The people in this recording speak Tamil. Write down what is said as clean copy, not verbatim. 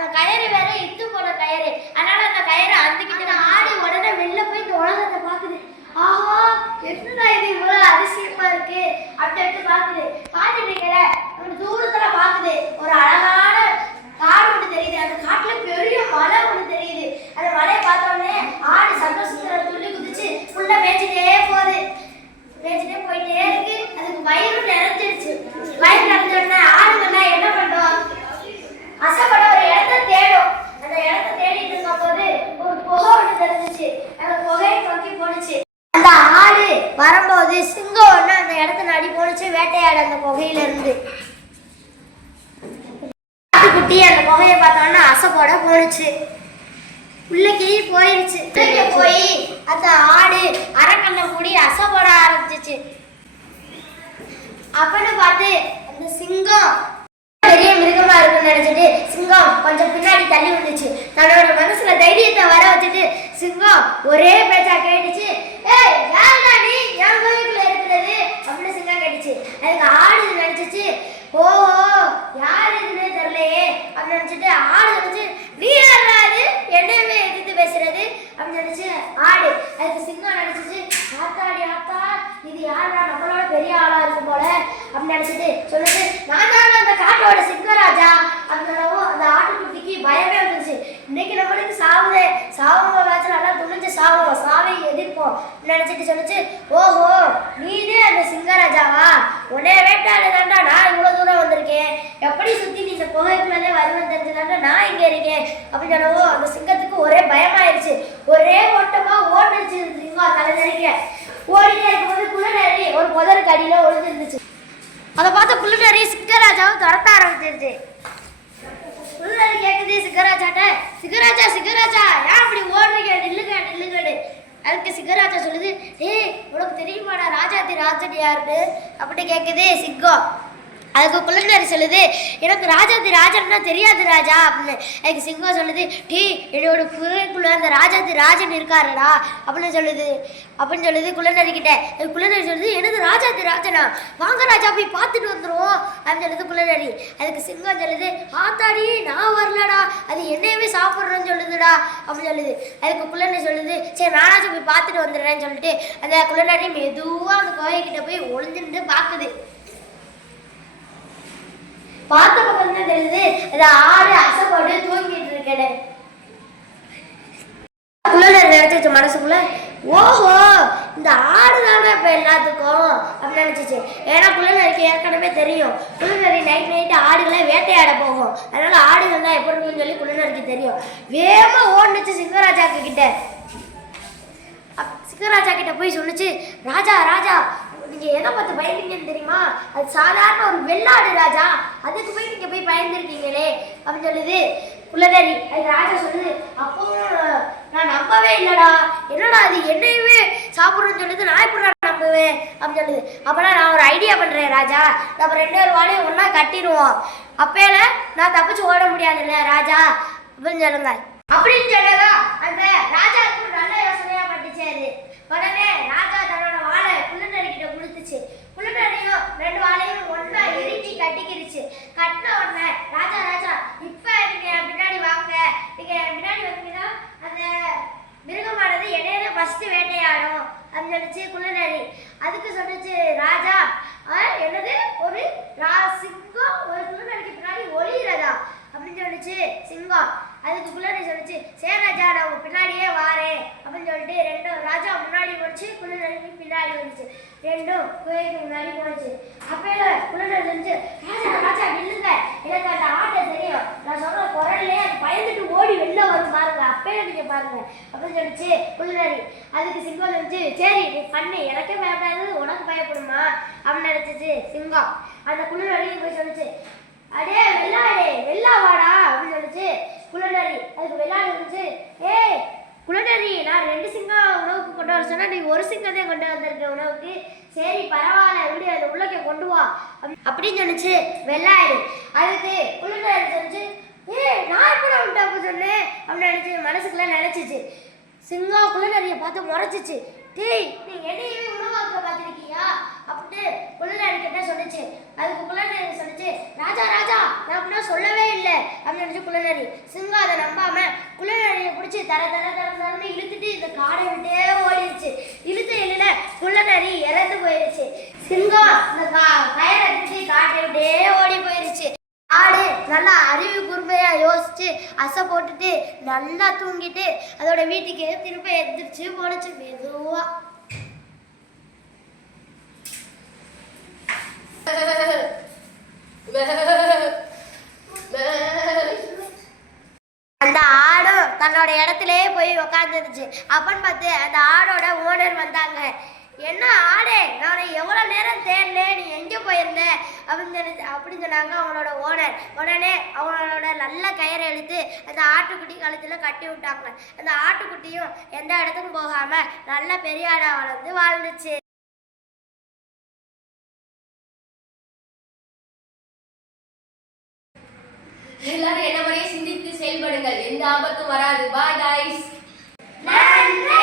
அந்த கயிறு வேற இத்து போன கயிறு. அதனால அந்த கயிறு அந்துக்கிட்டு ஆடி உடனே வெளில போய் இந்த உலகத்தை பார்க்குது. ஆஹா, என்னடா இது இவ்வளவு அதிசயமா இருக்கு அப்படின்னு பார்க்குது. பார்த்துட்டு இருக்கல தூரத்துல பார்க்குது ஒரு அழகான காடு ஒன்று தெரியுது. அந்த காட்டுல பெரிய மலை ஒன்று தெரியுது. அந்த மலையை பார்த்த உடனே ஆடு சந்தோஷத்துல துள்ளி குதிச்சு ஃபுல்லா மேய்ச்சிட்டே போகுது. மேய்ச்சிட்டே போயிட்டே இருக்கு. அதுக்கு வயிறு நிறைஞ்சிருச்சு. வயிறு நிறைஞ்ச உடனே ஆடுங்கெல்லாம் என்ன பண்ணும், அசைப்பட ஒரு இடத்த தேடும். அந்த இடத்த தேடிட்டு இருக்கும் போது ஒரு புகை ஒன்று தெரிஞ்சிச்சு. அந்த புகையை நோக்கி போனுச்சு. அந்த ஆடு வரும்போது சிங்கம் ஒன்று அந்த இடத்த நாடி போனுச்சு வேட்டையாட. அந்த புகையில இருந்து குட்டி அந்த புகையை பார்த்தோன்னா அசைப்பட போனுச்சு. உள்ளக்கே போயிருச்சு. போய் அந்த ஆடு அரக்கண்ணை மூடி அசைப்பட ஆரம்பிச்சிச்சு. அப்படின்னு பார்த்து அந்த சிங்கம் பெரிய மிருகமா இருக்குன்னு நினைச்சிட்டு சிங்கம் கொஞ்சம் பின்னாடி தள்ளி வந்துச்சு. தன்னோட மனசுல தைரியத்தை வர வச்சுட்டு சிங்கம் ஒரே பேச்சா கேட்டுச்சு, ஏய் யாருடா நீ என் கோயிலுக்குள்ள இருக்கிறது அப்படின்னு சிங்கம் கேட்டுச்சு. அதுக்கு ஆடு நினைச்சிச்சு, ஓஹோ யார் இதுன்னே தெரியலையே அப்படின்னு நினைச்சிட்டு ஆடு நினைச்சு, நீ யாரா அது என்னையுமே எதிர்த்து பேசுறது அப்படின்னு நினைச்சு ஆடு. அதுக்கு சிங்கம் நினைச்சிச்சு, ஆத்தாடி ஆத்தா இது யாரா நம்மளோட பெரிய ஆளா இருக்கும் போல அப்படின்னு நினைச்சிட்டு சொல்லுது, நான் தான் அந்த காட்டோட சிங்கராஜா அப்படின்னு. அந்த ஆட்டுக்குட்டிக்கு பயமே வந்துருச்சு. இன்னைக்கு நம்மளுக்கு சாவுதே, சாவுவாச்சும் நல்லா துணிஞ்சு சாவுவோம், சாவை எதிர்ப்போம் நினைச்சிட்டு சொல்லிச்சு, ஓஹோ நீதே அந்த சிங்கராஜாவா, உடனே வேட்டாள தாண்டா நான் இவ்வளவு தூரம் வந்திருக்கேன், எப்படி சுத்தி நீ இந்த புகைக்குள்ளதே வருவேன் தெரிஞ்சுதாண்டா நான் இங்க இருக்கேன் அப்படின்னு சொல்லவோ அந்த சிங்கத்துக்கு ஒரே பயமாயிருச்சு. ஒரே ஓட்டமா ஓடிச்சு. சிங்கம் தலை நெறிக்க ஓடிட்டே இருக்கும்போது குள்ளநரி ஒரு புதருக்கு அடியில ஒளிஞ்சிருந்துச்சு. அதை பார்த்த குள்ளநரி சிங்கராஜாவும் துரத்த ஆரம்பிச்சிருச்சு. குள்ளநரி கேக்குது சிங்கராஜாட்ட, சிங்கராஜா சிங்கராஜா ஏன் அப்படி ஓடுறீங்க, நில்லுங்க நில்லுங்கன்னு. அதுக்கு சிங்கராஜா சொல்லுது, ஏய் உனக்கு தெரியுமாடா ராஜாதி ராஜன் யாருன்னு அப்படி கேட்குது சிங்கம். அதுக்கு குள்ளநரி சொல்லுது, எனக்கு ராஜாதி ராஜன்னா தெரியாது ராஜா அப்படின்னு. அதுக்கு சிங்கம் சொல்லுது, டீ என்னோட புகைக்குள்ள அந்த ராஜாதி ராஜன் இருக்காருடா அப்படின்னு சொல்லுது. குள்ளநரி கிட்ட. குள்ளநரி சொல்லுது, எனக்கு ராஜாதி ராஜனா, வாங்க ராஜா போய் பார்த்துட்டு வந்துடுவோம் அப்படின்னு சொல்லுது குள்ளநரி. அதுக்கு சிங்கம் சொல்லுது, ஆத்தாடி நான் வரலடா, அது என்னையவே சாப்பிட்றேன்னு சொல்லுதுடா அப்படின்னு சொல்லுது. அதுக்கு குள்ளநரி சொல்லுது, சரி நானாச்சும் போய் பார்த்துட்டு வந்துடுறேன்னு சொல்லிட்டு அந்த குள்ளநரி மெதுவாக அந்த கோயில்கிட்ட போய் ஒளிஞ்சுட்டு பார்க்குது. பார்த்த பக்கம் தான் தெரியுது அது ஆடு அசைப்பட்டு தூங்கிட்டு இருக்கேன். குள்ளநரி நினைச்சிச்சு மனசுக்குள்ள, ஓஹோ இந்த ஆடு தானே இப்ப எல்லாத்துக்கும் அப்படின்னு நினைச்சிச்சு. ஏன்னா குள்ளநரிக்கு ஏற்கனவே தெரியும் குள்ளநரி நைட் ஆடுகளை வேட்டையாட போகும், அதனால ஆடுகள் தான் எப்படி இருக்குன்னு சொல்லி குள்ளநரிக்கு தெரியும். வேகமா ஓடுனுச்சு சிங்கராஜா கிட்ட. சிங்கராஜா கிட்ட போய் சொல்லிச்சு, ராஜா ராஜா நீங்க எதை பார்த்து பயந்தீங்கன்னு தெரியுமா, அது சாதாரண ஒரு வெள்ளாடு ராஜா, அதுக்கு போய் நீங்க போய் பயந்துருக்கீங்களே அப்படின்னு சொல்லுது குள்ளநரி. அது ராஜா சொல்லுது, அப்போ நான் நம்பவே இல்லடா, என்னடா அது என்னையுமே சாப்பிட்றேன்னு சொல்லுது, நான் எப்படி நம்புவேன் அப்படின்னு சொல்லுது. அப்போனா நான் ஒரு ஐடியா பண்றேன் ராஜா, நம்ம 2 வாழையும் ஒன்னா கட்டிடுவோம், அப்பேல நான் தப்பிச்சு ஓட முடியாதுல்ல ராஜா அப்படின்னு சொல்லுங்க அப்படின்னு சொல்லதா. அந்த ராஜாவுக்கு நல்ல யோசனையா பட்டுச்சு. அது உடனே ராஜா தன்னோட வாழை குள்ளநரி கிட்ட கொடுத்துச்சு. குள்ளநரியும் 2 வாழையும் ஒன்னா இறுக்கி கட்டிக்கிடுச்சு. கட்டின உடனே ராஜா ராஜா இப்ப நீங்க பின்னாடி வாங்க, நீங்க பின்னாடி வந்தீங்கன்னா அந்த மிருகமானது இடையில ஃபர்ஸ்ட் வேட்டையாடும் அப்படின்னு சொல்லிச்சு குள்ளநரி. அதுக்கு சொல்லிச்சு ராஜா, என்னது ஒரு சிங்கம் ஒரு குள்ளநரிக்கு பின்னாடி ஒளிகிறதா அப்படின்னு சொல்லிச்சு சிங்கம். அதுக்கு குள்ளநரி சொல்லிச்சு, சரி ராஜா நான் உங்க பின்னாடியே வாரேன் அப்படின்னு சொல்லிட்டு 2 ராஜா முன்னாடி போச்சு, குள்ளநரி பின்னாடி வந்துச்சு. 2 கோயிலுக்கு முன்னாடி போச்சு. அப்பையில குள்ளநரி சொல்லிச்சு, ராஜா ராஜா நில்லுங்க, எனக்கு அந்த ஆட்டை தெரியும், நான் சொல்ற குரல்லே அது பயந்துட்டு ஓடி வெளில வரும் பாருங்க, அப்பையில நீங்க பாருங்க அப்படின்னு சொல்லிச்சு குள்ளநரி. அதுக்கு சிங்கம் சொல்லிச்சு, சரி நீ பண்ணு, எனக்கே பயப்படாது உனக்கு பயப்படுமா அப்படின்னு நினைச்சிச்சு சிங்கம். அந்த குள்ளநரியும் போய் சொல்லிச்சு, அடே வெள்ளாடே வெள்ளா வாடா அப்படின்னு சொல்லிச்சு குள்ளநரி. அதுக்கு வெள்ளாடு இருந்துச்சு, ஏய் குள்ளநரி நான் 2 சிங்கம் உணவுக்கு கொண்டு வர சொன்னா நீ ஒரு சிங்கத்தை கொண்டு வந்திருக்க உணவுக்கு, சரி பரவாயில்ல எப்படி அதை உள்ளக்க கொண்டு வா அப்படின்னு சொல்லிச்சு வெள்ளாடு. அதுக்கு குள்ளநரி சொல்லிச்சு, ஏய் நான் எப்படி விட்டு சொன்னேன் அப்படின்னு நினைச்சு மனசுக்குள்ள நினைச்சிச்சு. சிங்கம் குள்ளநரியை பார்த்து முறைச்சிச்சு, டேய் நீ என்னையுமே உணவாக்க பார்த்துருக்கியா அப்படின்னு குள்ளநரி கிட்ட சொல்லிச்சு. அதுக்கு குள்ளநரி சொல்லிச்சு, சொல்லிச்சு, ராஜா ராஜா நான் அப்படின்னா சொல்லவே இல்லை அப்படின்னு சொல்லிச்சு குள்ளநரி. சிங்கம் அதை நம்பாம குள்ளநரியை பிடிச்சி தர தர தர தரன்னு இழுத்துட்டு இந்த காடை விட்டே ஓடிடுச்சு. இழுத்து இல்லைல குள்ளநரி இறந்து போயிடுச்சு. சிங்கம் இந்த கயிறை எடுத்துட்டு காட்டை விட்டே ஓடி போயிடுச்சு. ஆடு நல்லா அறிவு கூர்மையா யோசிச்சு அசை போட்டுட்டு நல்லா தூங்கிட்டு அதோட வீட்டுக்கு திரும்ப எந்திரிச்சு போனச்சு மெதுவா. அந்த ஆடும் தன்னோட இடத்துலயே போய் உக்காந்துருச்சு. அப்பன்னு பார்த்து அந்த ஆடோட ஓனர் வந்தாங்க. என்ன ஆடே, நான் எவ்வளோ நேரம் தேடினேன், நீ எங்கே போயிருந்த அப்படின்னு சொன்னாங்க அவனோட ஓனர். உடனே அவனோட நல்ல கயிறை இழுத்து அந்த ஆட்டுக்குட்டி கழுத்தில் கட்டி விட்டாங்க. அந்த ஆட்டுக்குட்டியும் எந்த இடத்துக்கும் போகாமல் நல்ல பெரிய ஆடா வளர்ந்து வாழ்ந்துச்சு. எல்லாரும் என்ன மாதிரியே சிந்தித்து செயல்படுங்கள், எந்த ஆபத்தும் வராது. Bye guys. நன்றி.